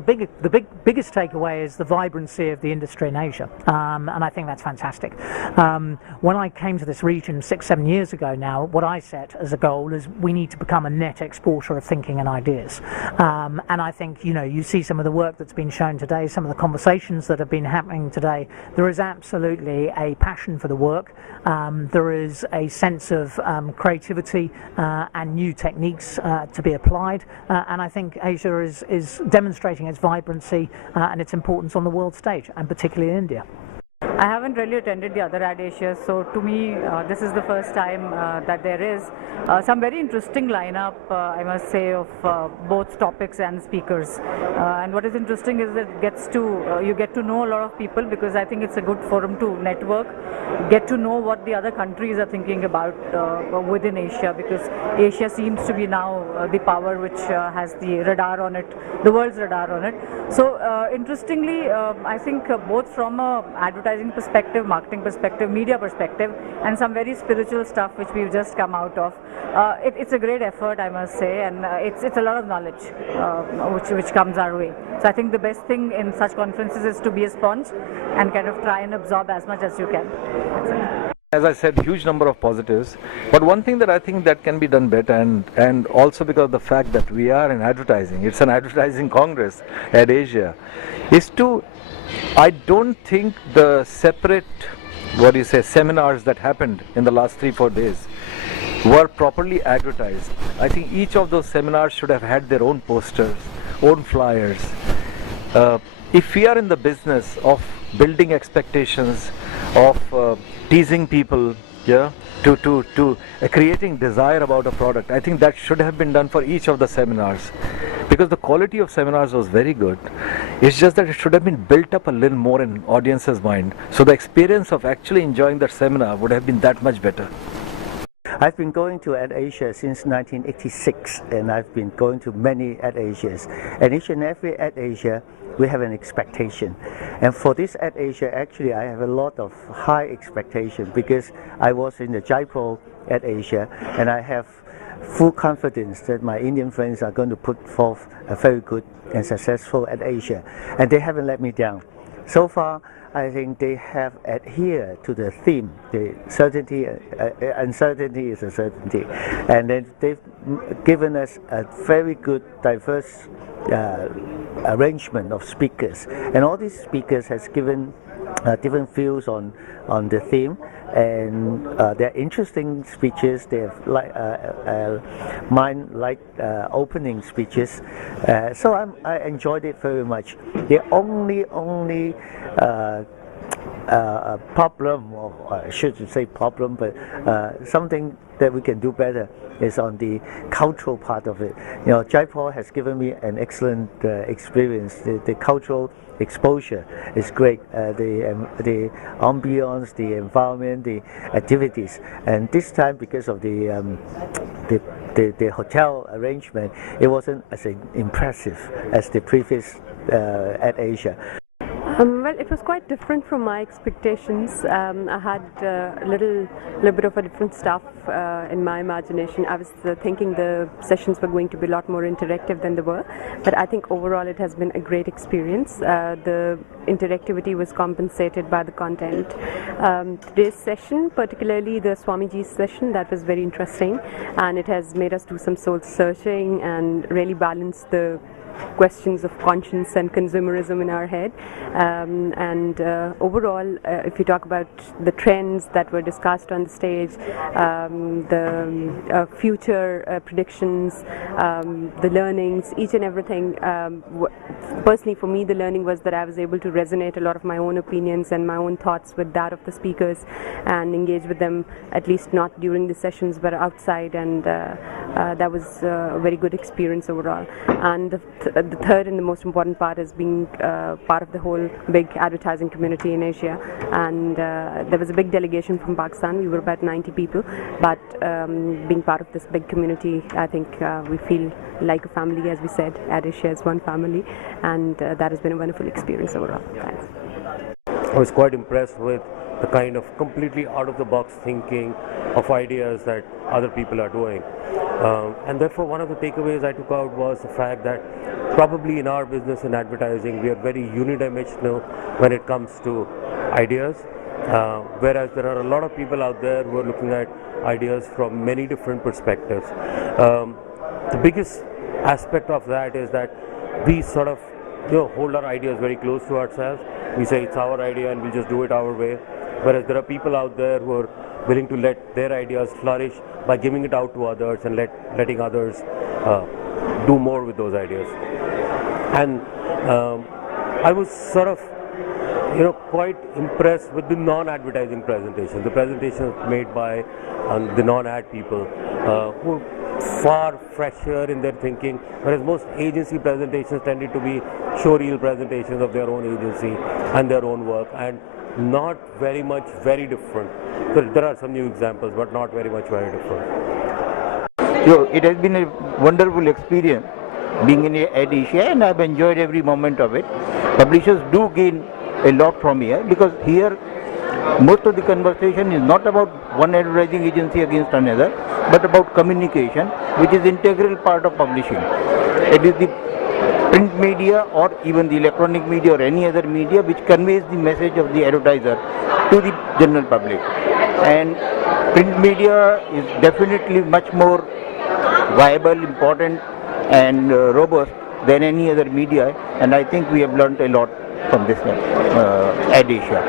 biggest takeaway is the vibrancy of the industry in Asia, and I think that's fantastic. When I came to this region 6-7 years ago now, what I set as a goal is we need to become a net exporter of thinking and ideas. And I think, you see some of the work that's been shown today, some of the conversations that have been happening today. There is absolutely a passion for the work. There is a sense of creativity and new techniques to be applied, and I think Asia is demonstrating its vibrancy and its importance on the world stage, and particularly in India. I haven't really attended the other AdAsia, so to me this is the first time that there is some very interesting lineup, I must say, of both topics and speakers. And what is interesting is that you get to know a lot of people, because I think it's a good forum to network, get to know what the other countries are thinking about within Asia, because Asia seems to be now the power which has the radar on it, the world's radar on it. So interestingly, I think both from a advertising perspective, marketing perspective, media perspective, and some very spiritual stuff which we've just come out of. It's a great effort, I must say, and it's a lot of knowledge which comes our way. So I think the best thing in such conferences is to be a sponge and kind of try and absorb as much as you can. As I said, huge number of positives, but one thing that I think that can be done better, and also because of the fact that we are in advertising, it's an advertising congress, AdAsia, is to, I don't think the separate, seminars that happened in the last 3-4 days were properly advertised. I think each of those seminars should have had their own posters, own flyers. If we are in the business of building expectations, of teasing people, to creating desire about a product, I think that should have been done for each of the seminars, because the quality of seminars was very good. It's just that it should have been built up a little more in audience's mind, so the experience of actually enjoying that seminar would have been that much better. I've been going to AdAsia since 1986, and I've been going to many AdAsias, and each and every AdAsia we have an expectation. And for this AdAsia, actually I have a lot of high expectation, because I was in the Jaipur AdAsia, and I have full confidence that my Indian friends are going to put forth a very good and successful AdAsia, and they haven't let me down. So far, I think they have adhered to the theme, the certainty, uncertainty is a certainty, and then they've given us a very good, diverse arrangement of speakers, and all these speakers has given different views on the theme, and they're interesting speeches. They have mind-like opening speeches, so I enjoyed it very much. The only problem, or I shouldn't say problem, but something that we can do better is on the cultural part of it. Jaipur has given me an excellent experience. The cultural exposure is great. The ambience, the environment, the activities, and this time, because of the hotel arrangement, it wasn't as impressive as the previous AdAsia. Well, it was quite different from my expectations. I had a little bit of a different stuff in my imagination. I was thinking the sessions were going to be a lot more interactive than they were, but I think overall it has been a great experience. The interactivity was compensated by the content. Today's session, particularly the Swamiji's session, that was very interesting, and it has made us do some soul searching and really balance the questions of conscience and consumerism in our head, and overall, if you talk about the trends that were discussed on the stage, the future predictions, the learnings, each and everything, personally for me the learning was that I was able to resonate a lot of my own opinions and my own thoughts with that of the speakers, and engage with them, at least not during the sessions but outside, and that was a very good experience overall. And the third and the most important part is being part of the whole big advertising community in Asia, and there was a big delegation from Pakistan. We were about 90 people, but being part of this big community, I think we feel like a family, as we said. AdAsia is one family, and that has been a wonderful experience overall. Thanks. I was quite impressed with the kind of completely out of the box thinking of ideas that other people are doing, And therefore, one of the takeaways I took out was the fact that probably in our business in advertising, we are very unidimensional when it comes to ideas, whereas there are a lot of people out there who are looking at ideas from many different perspectives. The biggest aspect of that is that we sort of hold our ideas very close to ourselves. We say it's our idea and we'll just do it our way. Whereas there are people out there who are willing to let their ideas flourish by giving it out to others and letting others do more with those ideas. And I was sort of quite impressed with the non-advertising presentations, the presentations made by the non-ad people who are far fresher in their thinking, whereas most agency presentations tended to be showreel presentations of their own agency and their own work, and not very much very different. There are some new examples, but not very much very different. So it has been a wonderful experience being in AdAsia, and I've enjoyed every moment of it. Publishers do gain a lot from here, because here most of the conversation is not about one advertising agency against another, but about communication, which is integral part of publishing. It is the print media or even the electronic media or any other media which conveys the message of the advertiser to the general public. And print media is definitely much more viable, important and robust than any other media, and I think we have learned a lot from this AdAsia.